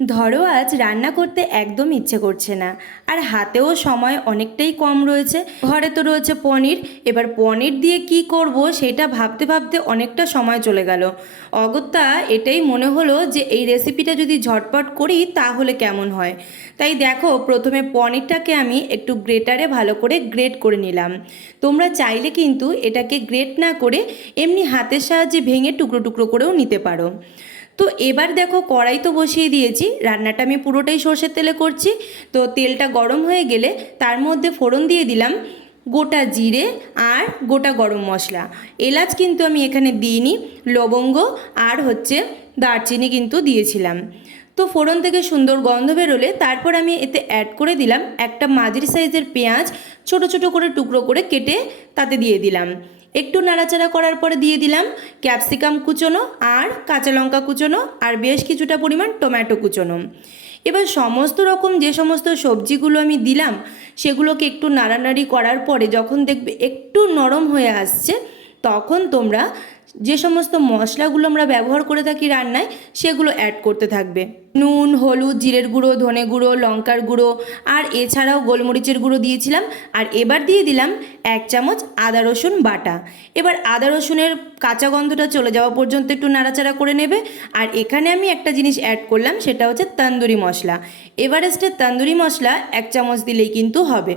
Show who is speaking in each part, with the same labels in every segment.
Speaker 1: ধরো আজ রান্না করতে একদম ইচ্ছে করছে না, আর হাতেও সময় অনেকটাই কম রয়েছে। ঘরে তো রয়েছে পনির, এবার পনির দিয়ে কি করব সেটা ভাবতে ভাবতে অনেকটা সময় চলে গেল। অগত্যা, এটাই মনে হলো যে এই রেসিপিটা যদি ঝটপট করি তাহলে কেমন হয়। তাই দেখো, প্রথমে পনিরটাকে আমি একটু গ্রেটারে ভালো করে গ্রেট করে নিলাম। তোমরা চাইলে কিন্তু এটাকে গ্রেট না করে এমনি হাতের সাহায্যে ভেঙে টুকরো টুকরো করেও নিতে পারো। তো এবার দেখো কড়াই তো বসিয়ে দিয়েছি, রান্নাটা আমি পুরোটাই সর্ষের তেলে করছি। তো তেলটা গরম হয়ে গেলে তার মধ্যে ফোড়ন দিয়ে দিলাম গোটা জিরে আর গোটা গরম মশলা। এলাচ কিন্তু আমি এখানে দিইনি, লবঙ্গ আর হচ্ছে দারচিনি কিন্তু দিয়েছিলাম। তো ফোড়ন থেকে সুন্দর গন্ধ বেরোলে তারপর আমি এতে অ্যাড করে দিলাম একটা মাঝারি সাইজের পেঁয়াজ, ছোট ছোট করে টুকরো করে কেটে তাতে দিয়ে দিলাম। একটু নাড়াচাড়া করার পরে দিয়ে দিলাম ক্যাপসিকাম কুচোনো আর কাঁচা লঙ্কা কুচোনো আর বেশ কিছুটা পরিমাণ টমেটো কুচোনো। এবার সমস্ত রকম যে সমস্ত সবজিগুলো আমি দিলাম, সেগুলোকে একটু নাড়ানাড়ি করার পরে যখন দেখবে একটু নরম হয়ে আসছে, তখন তোমরা যে সমস্ত মশলাগুলো আমরা ব্যবহার করে থাকি রান্নায়, সেগুলো অ্যাড করতে থাকবে। নুন, হলুদ, জিরের গুঁড়ো, ধনে গুঁড়ো, লঙ্কার গুঁড়ো, আর এছাড়াও গোলমরিচের গুঁড়ো দিয়েছিলাম, আর এবার দিয়ে দিলাম এক চামচ আদা রসুন বাটা। এবার আদা রসুনের কাঁচা গন্ধটা চলে যাওয়া পর্যন্ত একটু নাড়াচাড়া করে নেবে, আর এখানে আমি একটা জিনিস অ্যাড করলাম, সেটা হচ্ছে তন্দুরি মশলা। এভারেস্টের তন্দুরি মশলা এক চামচ দিলেই কিন্তু হবে।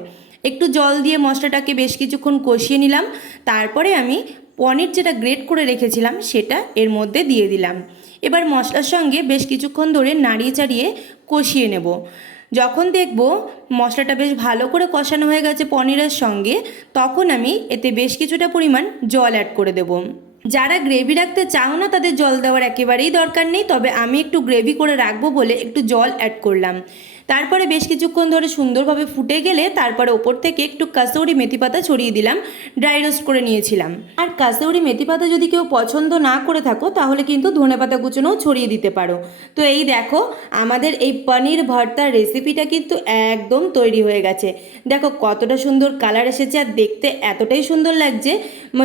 Speaker 1: একটু জল দিয়ে মশলাটাকে বেশ কিছুক্ষণ কষিয়ে নিলাম, তারপরে আমি পনির যেটা গ্রেট করে রেখেছিলাম, সেটা এর মধ্যে দিয়ে দিলাম। এবার মশলার সঙ্গে বেশ কিছুক্ষণ ধরে নাড়িয়ে চাড়িয়ে কষিয়ে নেব। যখন দেখব মশলাটা বেশ ভালো করে কষানো হয়ে গেছে পনিরের সঙ্গে, তখন আমি এতে বেশ কিছুটা পরিমাণ জল অ্যাড করে দেব। যারা গ্রেভি রাখতে চাও না, তাদের জল দেওয়ার একেবারেই দরকার নেই, তবে আমি একটু গ্রেভি করে রাখব বলে একটু জল অ্যাড করলাম। তারপরে বেশ কিছুক্ষণ ধরে সুন্দরভাবে ফুটে গেলে তারপরে ওপর থেকে একটু কাসৌরি মেথি পাতা ছড়িয়ে দিলাম ড্রাই রোস্ট করে নিয়েছিলাম। আর কাসৌরি মেথি পাতা যদি কেউ পছন্দ না করে থাকো, তাহলে কিন্তু ধনে পাতা কুচনোও ছড়িয়ে দিতে পারো। তো এই দেখো, আমাদের এই পনির ভর্তার রেসিপিটা কিন্তু একদম তৈরি হয়ে গেছে। দেখো কতটা সুন্দর কালার এসেছে আর দেখতে এতটাই সুন্দর লাগছে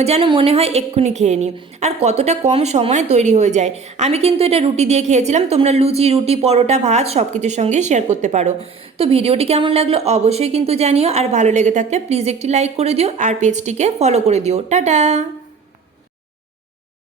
Speaker 1: যেন মনে হয় এক্ষুনি খেয়ে নিই। আর কতটা কম সময়ে তৈরি হয়ে যায়। আমি কিন্তু এটা রুটি দিয়ে খেয়েছিলাম, তোমরা লুচি, রুটি, পরোটা, ভাত সব কিছুর সঙ্গে শেয়ার করতে পারো। তো ভিডিওটি কেমন লাগল অবশ্যই কিন্তু জানিও। আর ভালো লেগে থাকলে প্লিজ একটি লাইক করে দিও। আর পেজটিকে ফলো করে দিও। টাটা!